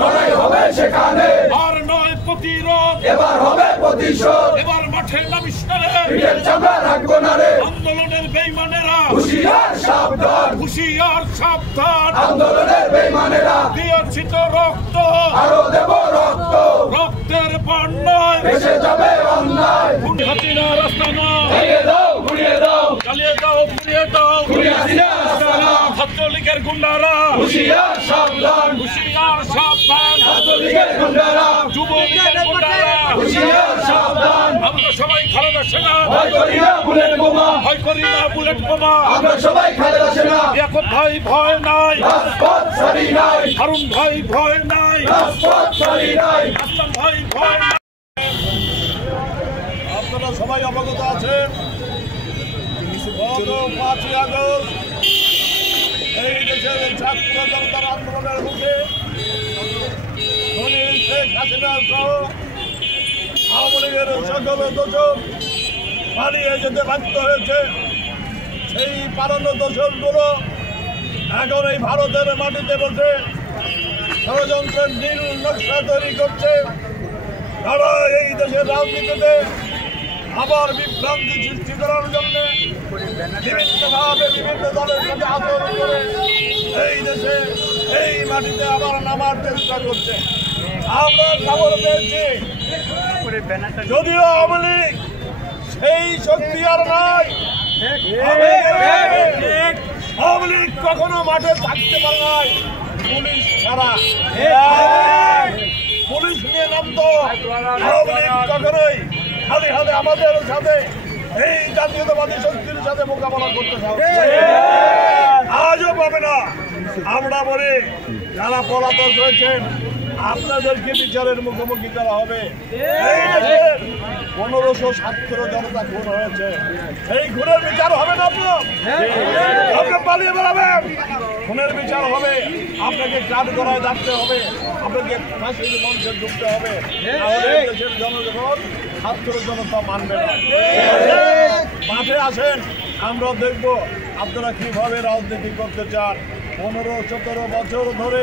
লড়াই হবে সেখানে আর নয় প্রতিরোধ, এবার হবে প্রতিশোধ। এবার মাঠে নামিস না রে, পিঠের চামড়া রাখবো না রে, আন্দোলনের বেঈমানেরা হুঁশিয়ার সাবধান, হুঁশিয়ার সাবধান। আন্দোলনের বেঈমানেরা দিয়েছি তো রক্ত, আরো দেব রক্ত, রক্তের বন্যায় ভেসে যাবে অন্যায়। হাসিনা রাস্তা না, ভেঙে দাও, ঘুরিয়ে দাও, চালিয়ে দাও, পুড়িয়ে দাও। ঘুরিয়ে হাসিনা আস্তানা, ছাত্রলীগের গুন্ডারা হুঁশিয়ার সাবধান, হুঁশিয়ার সাবধান। ছাত্রলীগের গুন্ডারা, যুবলীগের গুন্ডারা হুঁশিয়ার সাবধান। আমরা সবাই খালেদা সেনা, ভয় করি না বুলেট বোমা, ভয় করি না বুলেট বোমা। আমরা সবাই খালেদা সেনা, এখন ভাই ভয় নাই, রাজপথ ছাড়ি নাই, হারুন ভাই ভয় নাই, রাজপথ ছাড়ি নাই। আসলাম ভাই ভয় নাই। আপনারা সবাই অবগত আছেন, গত 5ই আগস্ট এই দেশের ছাত্র জনতার আন্দোলনের মুখে ধনী শেখ হাসিনা সহ আওয়ামী লীগের সকল দোষক পালিয়ে যেতে বাধ্য হয়েছে। সেই পালানো দোষকগুলো এখন এই ভারতের মাটিতে বসে ষড়যন্ত্রের নীল নকশা তৈরি করছে। তারা এই দেশের রাজনীতিতে আবার বিভ্রান্তি সৃষ্টি করার জন্য বিভিন্নভাবে বিভিন্ন দলের সাথে আচরণ করে এই দেশে এই মাটিতে আবার নামার চেষ্টা করছে। আমরা খবর পেয়েছি, যদিও আওয়ামী লীগ সেই শক্তি আর নাই, আওয়ামী লীগ কখনো মাঠে থাকতে পারে নাই পুলিশ ছাড়া। পুলিশ নিয়ে নামতো আওয়ামী লীগ কখনোই খালি হাতে আমাদের সাথে এই জাতীয়তাবাদী শক্তির সাথে মোকাবেলা করতে আজও পাবে না। আমরা বলি যারা পলাতক রয়েছেন আপনাদেরকে বিচারের মুখোমুখি করা হবে। 1500 ছাত্র জনতা খুন হয়েছে, এই খুনের বিচার হবে না। আপনি পালিয়ে বেড়াবেন, খুনের বিচার হবে। আপনাকে কাঠ গড়ায় ডাকতে হবে, আপনাকে ফাঁসির মঞ্চে ঢুকতে হবে। দেশের জনগণ ছাত্র জনতা মানবে না। মাঠে আসেন, আমরা দেখব আপনারা কিভাবে রাজনীতি করতে চান। 15-17 বছর ধরে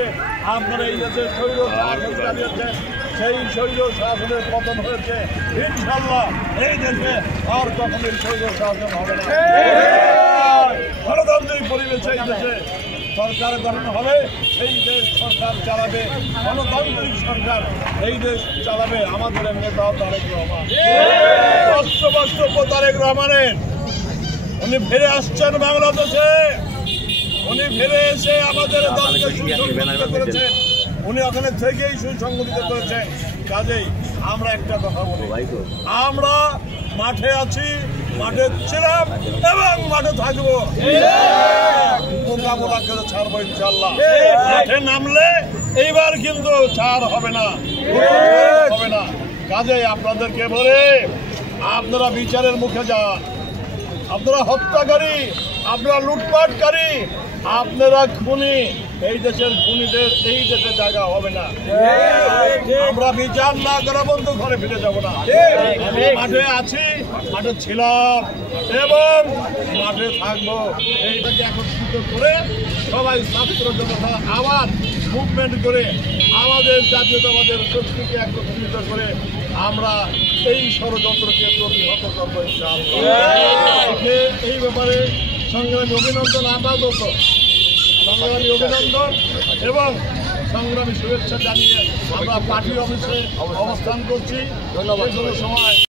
আপনারা এই দেশের শৈল শাসন চালিয়েছেন, সেই শৈল শাসনের পতন হয়েছে। ইনশাল্লাহ এই দেশে আর কখনোই শৈল শাসন হবে না। গণতান্ত্রিক পরিবেশে এই দেশে সরকার গঠন হবে, সেই দেশ সরকার চালাবে, গণতান্ত্রিক সরকার এই দেশ চালাবে আমাদের নেতা তারেক রহমান। রাষ্ট্রপতি তারেক রহমানের উনি ফিরে আসছেন বাংলাদেশে, উনি ফিরে এসে আমাদের দলকে সুসংগঠিত করেছেন, উনি ওখানে থেকেই সুসংগঠিত করেছেন। কাজেই আমরা একটা কথা বলি, আমরা মাঠে আছি, মাঠে ছিলাম এবং মাঠে থাকবো। মোকাবেলা করে ছাড়বো ইনশাল্লাহ। মাঠে নামলে এইবার কিন্তু ছাড় হবে না, হবে না। কাজেই আপনাদেরকে বলে আপনারা বিচারের মুখে যান। আপনারা হত্যাকারী, আপনারা লুটপাটকারী, আপনারা খুনি, এই দেশের খুনিদের এই দেশে জায়গা হবে না। আমরা বিচার না করা বন্ধু ঘরে ফিরে যাব না। আমরা মাঠে আছি, মাঠে ছিলাম এবং মাঠে থাকবো। এইটাকে একত্রিত করে সবাই ছাত্র জনতা আবার মুভমেন্ট করে আমাদের জাতীয়তাবাদের শক্তিকে একত্রিত করে আমরা এই ষড়যন্ত্রকে প্রতিহত করবো ইনশাআল্লাহ। এই ব্যাপারে সংগ্রামী অভিনন্দন, আপাতত সংগ্রামী অভিনন্দন এবং সংগ্রামী শুভেচ্ছা জানিয়ে আমরা পার্টি অফিসে অবস্থান করছি। ধন্যবাদ। সময়